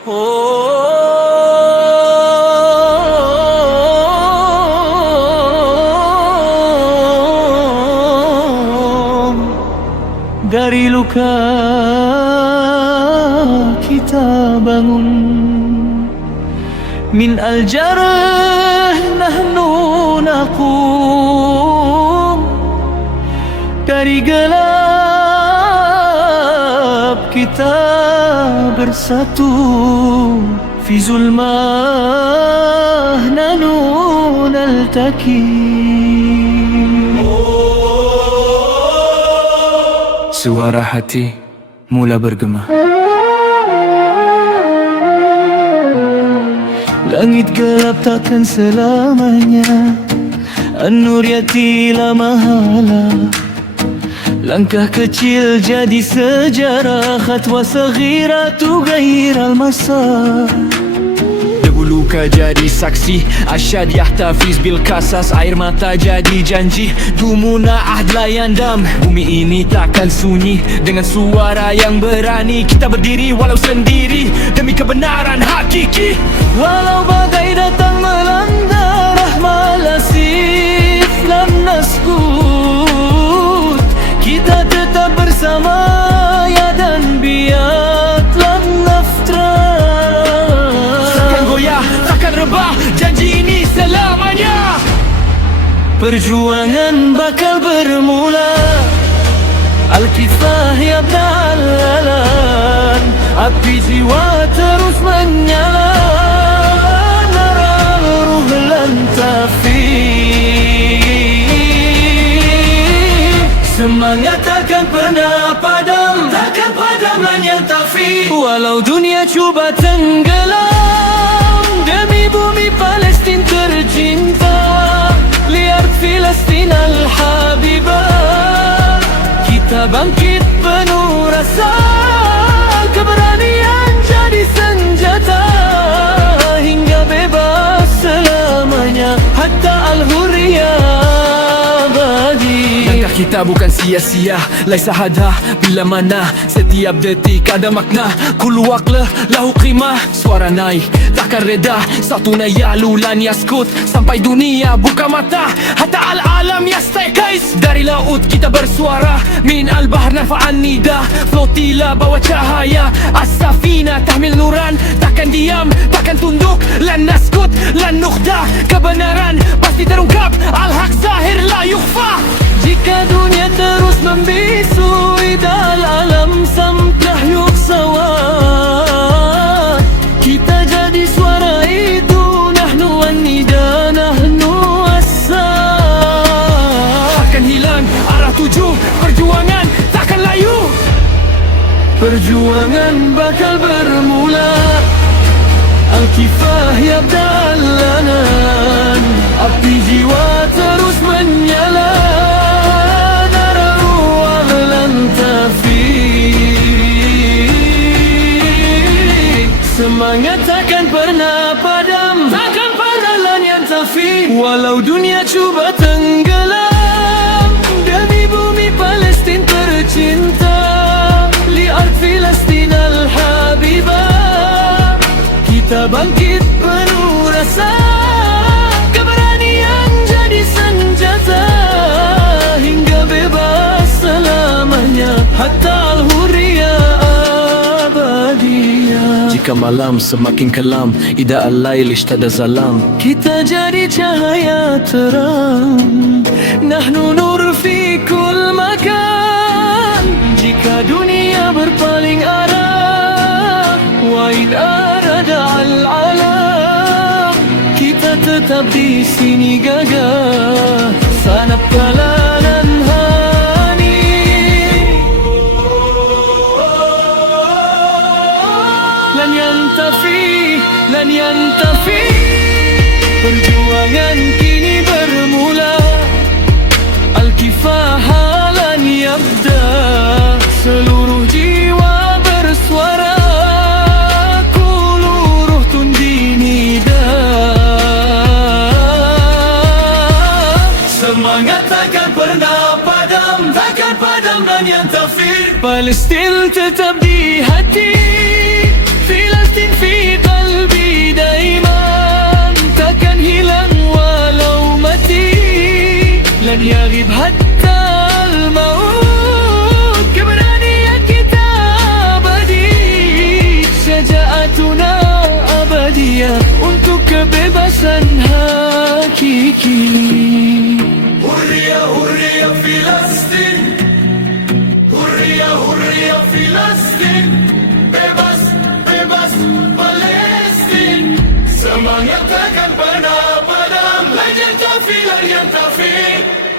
Dari luka kita bangun, min al-jarh nahnu naqum. Dari gelap kita bersatu, fi zulmah nahnu naltaqi. Suara hati mula bergema. Langit gelap takkan selamanya, an-nur yati la mahala. Langkah kecil jadi sejarah, khatwa saghira tughayyir al-masar. Luka jadi saksi, asyad yahtafiz bil kasas. Air mata jadi janji, dumuna ahdlayan dam. Bumi ini takkan sunyi, dengan suara yang berani kita berdiri walau sendiri, demi kebenaran hakiki. Walau badai datang melanda, rahmal asif lam naskut. Kita tetap bersama, ya dan biat lam naftrar. Rebah, janji ini selamanya. Perjuangan bakal bermula, Al-Kifah yabda al-alan. Api jiwa terus menyala, Naral ruh lan tafi. Semangat takkan pernah padam, takkan padam lan yantafi. Walau dunia cuba tenggelam, demi bumi Palestin tercinta, lihat Filastin al-Habibah. Kita bangkit penuh rasa, keberanian jadi senjata, hingga bebas selamanya, hatta al-hurriyah abadi. Langkah kita bukan sia-sia, laisa hada bila mana, setiap detik ada makna. Kullu waqlah lahu qimah, suara naik takkan reda, satu nayalu lan yaskut, sampai dunia buka mata, hatta al-alam yastaiqais. Dari laut kita bersuara, min al-bahr narfa'an nida. Flotila bawa cahaya, as-safina tahmil nuran. Takkan diam, takkan tunduk, lan naskut, lan nukhda. Kebenaran pasti terungkap, al-haq zahir la yukhfa. Jika dunia terus membisu, idal alam samtah yuksawat. Kita jadi suara itu, nahnu an-nida, nahnu as-sah. Takkan hilang arah tuju, perjuangan takkan layu. Perjuangan bakal bermula, Al-Kifah yabda al-anan. Api jiwa terus menyala, semangat takkan pernah padam, takkan pernah lan yantafi. Walau dunia cuba tenggelam, demi bumi Palestin tercinta, lihat Filastin al-Habibah. Kita bangkit penuh rasa, keberanian jadi senjata, hingga bebas selamanya, hatta al-hurriyah abadiyah. Jika malam semakin kelam, ida al-lail ishtada zalam, kita jadi cahaya terang, nahnu nur fi kull makan. Jika dunia berpaling arah, wa in arada al-alam, kita tetap di sini gagah, sanabqa la nanhani. Lan yantafi, lan yantafi. Perjuangan kini bermula, Al-Kifah halan yabda. Seluruh jiwa bersuara, kuluruh tundi nida. Semangat takkan pernah padam, takkan padam dan yantafi. Palestin tetap di hati, Filastin takkan pernah padam. Hanya kafilah yang kafir